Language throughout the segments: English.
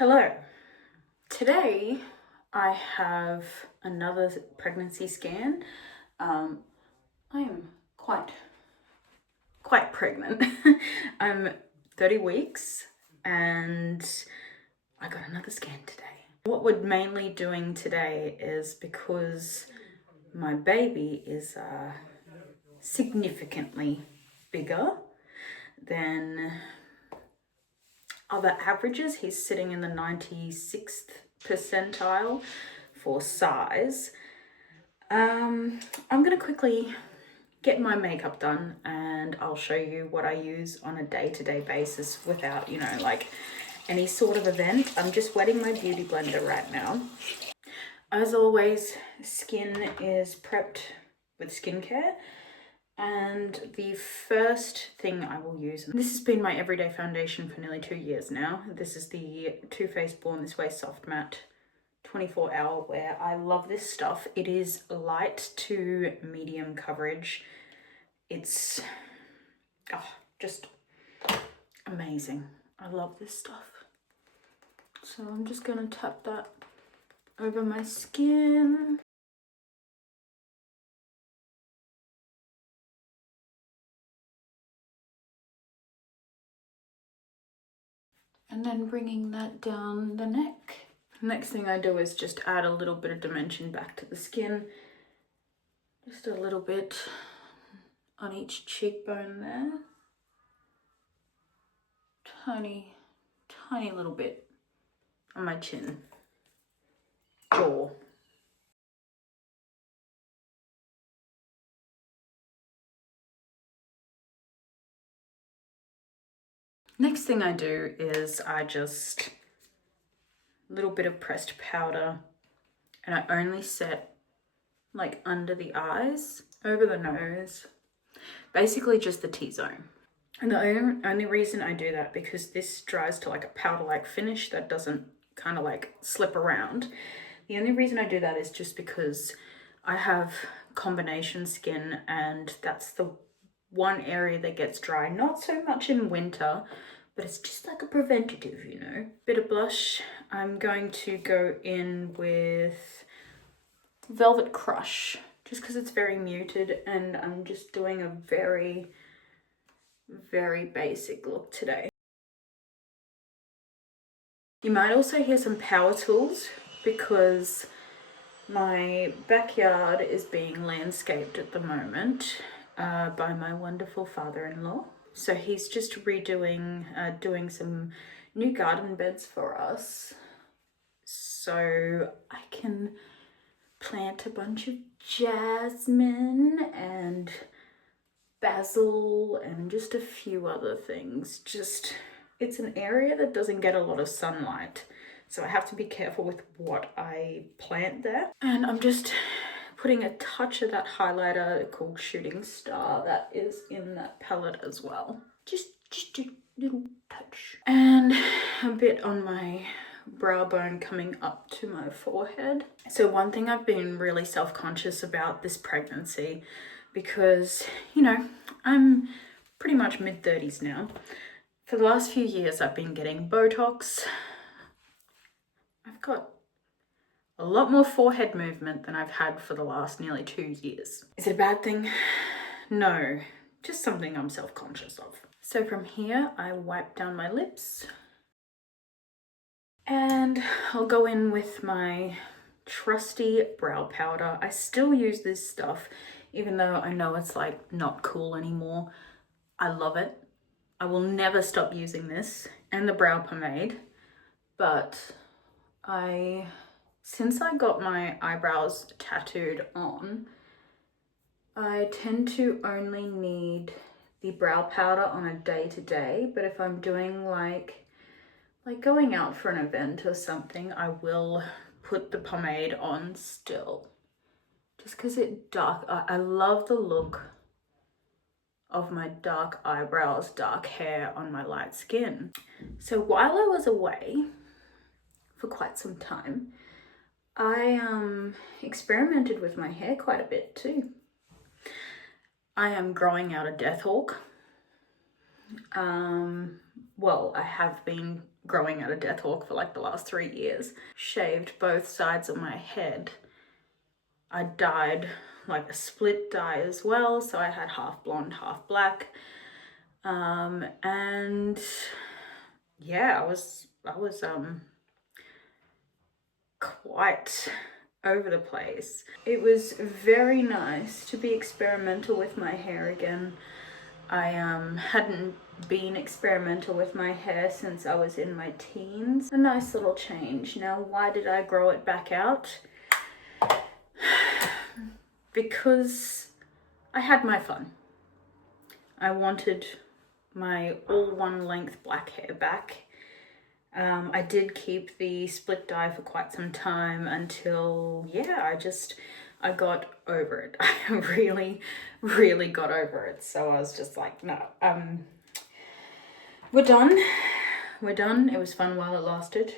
Hello. Today I have another pregnancy scan. I am quite pregnant. I'm 30 weeks and I got another scan today. What we're mainly doing today is because my baby is significantly bigger than other averages. He's sitting in the 96th percentile for size. I'm gonna quickly get my makeup done and I'll show you what I use on a day-to-day basis without, like any sort of event. I'm just wetting my beauty blender right now. As always, skin is prepped with skincare. And the first thing I will use, and this has been my everyday foundation for nearly 2 years now. This is the Too Faced Born This Way Soft Matte 24-hour wear. I love this stuff. It is light to medium coverage. It's just amazing. I love this stuff. So I'm just gonna tap that over my skin. And then bringing that down the neck. Next thing I do is just add a little bit of dimension back to the skin. Just a little bit on each cheekbone there. Tiny little bit on my chin, jaw. Next thing I do is a little bit of pressed powder, and I only set like under the eyes, over the nose, basically just the T-zone. And the only reason I do that, because this dries to like a powder-like finish that doesn't kind of like slip around. The only reason I do that is just because I have combination skin and that's the one area that gets dry, not so much in winter, but it's just like a preventative, Bit of blush. I'm going to go in with Velvet Crush, just because it's very muted, and I'm just doing a very, very basic look today. You might also hear some power tools because my backyard is being landscaped at the moment by my wonderful father-in-law. So he's just doing some new garden beds for us. So I can plant a bunch of jasmine and basil and just a few other things. It's an area that doesn't get a lot of sunlight, so I have to be careful with what I plant there. And I'm just putting a touch of that highlighter called Shooting Star that is in that palette as well. Just a little touch. And a bit on my brow bone coming up to my forehead. So one thing I've been really self-conscious about this pregnancy, because, I'm pretty much mid-30s now. For the last few years, I've been getting Botox. I've got a lot more forehead movement than I've had for the last nearly 2 years. Is it a bad thing? No, just something I'm self-conscious of. So from here, I wipe down my lips and I'll go in with my trusty brow powder. I still use this stuff, even though I know it's like not cool anymore. I love it. I will never stop using this and the brow pomade, but since I got my eyebrows tattooed on, I tend to only need the brow powder on a day-to-day, but if I'm doing like going out for an event or something, I will put the pomade on still, just because I love the look of my dark eyebrows, dark hair on my light skin. So while I was away for quite some time, I experimented with my hair quite a bit too. I am growing out a death hawk. Well, I have been growing out a death hawk for like the last 3 years. Shaved both sides of my head. I dyed like a split dye as well, so I had half blonde, half black. And yeah, I was quite over the place. It was very nice to be experimental with my hair again. I hadn't been experimental with my hair since I was in my teens. A nice little change. Now, why did I grow it back out? Because I had my fun. I wanted my all one length black hair back. I did keep the split dye for quite some time until, yeah, I got over it. I really got over it. So I was just like, no, we're done. We're done. It was fun while it lasted,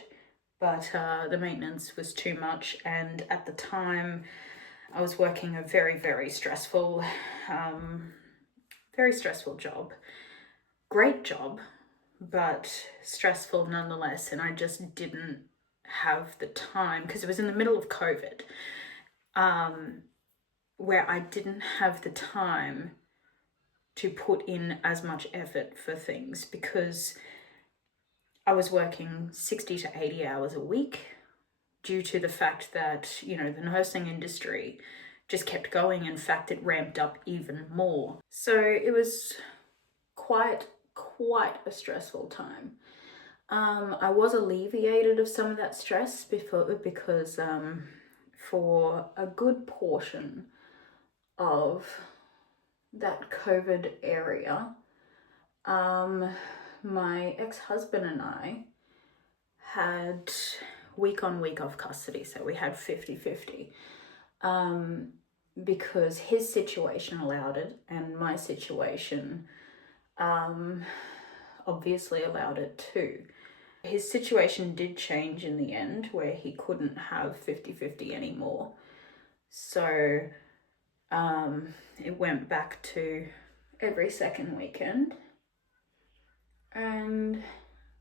but the maintenance was too much. And at the time, I was working a very stressful job. Great job, but stressful nonetheless. And I just didn't have the time, because it was in the middle of COVID, where I didn't have the time to put in as much effort for things, because I was working 60 to 80 hours a week due to the fact that, you know, the nursing industry just kept going. In fact, it ramped up even more. So it was quite a stressful time. I was alleviated of some of that stress because for a good portion of that COVID area, my ex-husband and I had week on week off custody, so we had 50-50, because his situation allowed it and my situation obviously allowed it too. His situation did change in the end, where he couldn't have 50-50 anymore, so it went back to every second weekend, and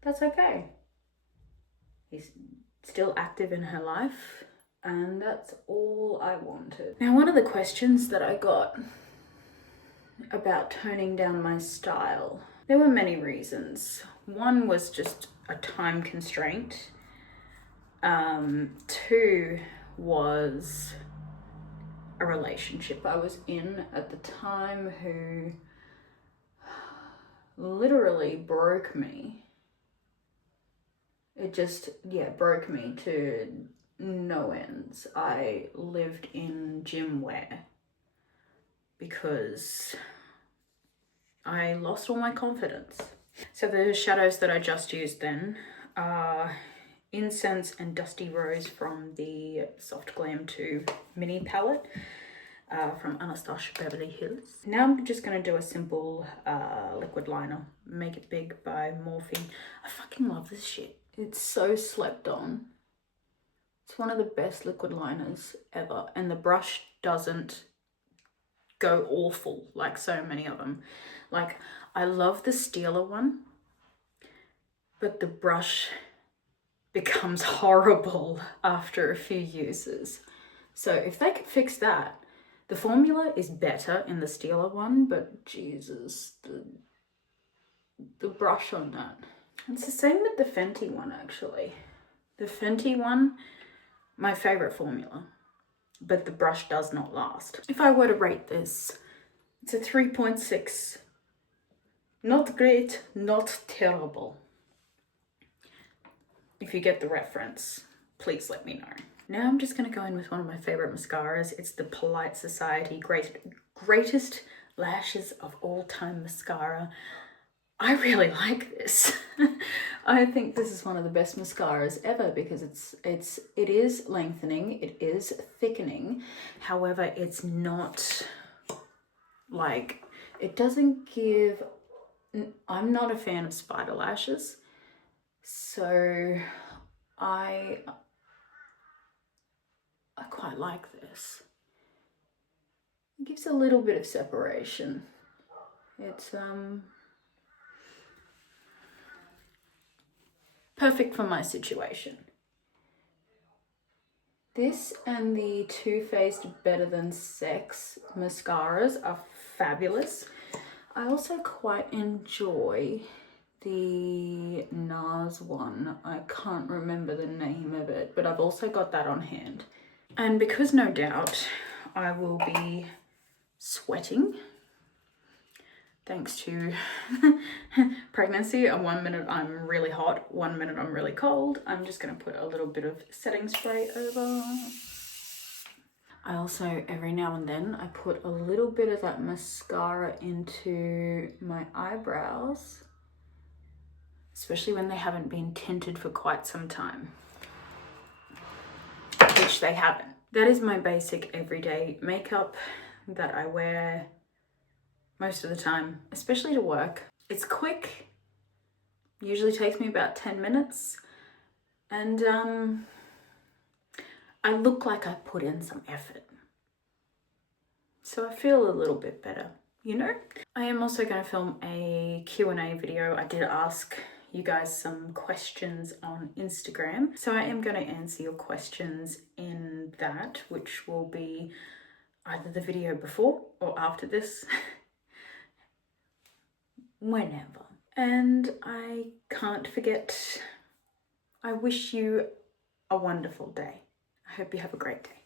that's okay. He's still active in her life, and that's all I wanted. Now, one of the questions that I got about toning down my style, there were many reasons. One was just a time constraint. Two was a relationship I was in at the time who literally broke me. It just, yeah, broke me to no ends. I lived in gym wear because I lost all my confidence. So the shadows that I just used then are Incense and Dusty Rose from the Soft Glam 2 mini palette from Anastasia Beverly Hills. Now I'm just going to do a simple liquid liner, Make It Big by Morphe. I fucking love this shit. It's so slept on. It's one of the best liquid liners ever, and the brush doesn't go awful like so many of them. Like, I love the Steeler one, but the brush becomes horrible after a few uses. So if they could fix that, the formula is better in the Steeler one, but Jesus, the brush on that. It's the same with the Fenty one, actually. The Fenty one, my favorite formula, but the brush does not last. If I were to rate this, it's a 3.6. Not great, not terrible. If you get the reference, please let me know. Now I'm just going to go in with one of my favorite mascaras. It's the Polite Society Greatest Lashes of All Time mascara. I really like this. I think this is one of the best mascaras ever because it is lengthening, it is thickening. However, it's not like, it doesn't give, I'm not a fan of spider lashes, so I quite like this. It gives a little bit of separation. It's Perfect for my situation. This and the Too Faced Better Than Sex mascaras are fabulous. I also quite enjoy the NARS one. I can't remember the name of it, but I've also got that on hand. And because no doubt I will be sweating thanks to pregnancy, and 1 minute I'm really hot, 1 minute I'm really cold, I'm just going to put a little bit of setting spray over. I also, every now and then, I put a little bit of that mascara into my eyebrows, especially when they haven't been tinted for quite some time, which they haven't. That is my basic everyday makeup that I wear most of the time, especially to work. It's quick, usually takes me about 10 minutes, and I look like I put in some effort. So I feel a little bit better, you know? I am also going to film a Q&A video. I did ask you guys some questions on Instagram, so I am going to answer your questions in that, which will be either the video before or after this. Whenever. And I can't forget, I wish you a wonderful day. I hope you have a great day.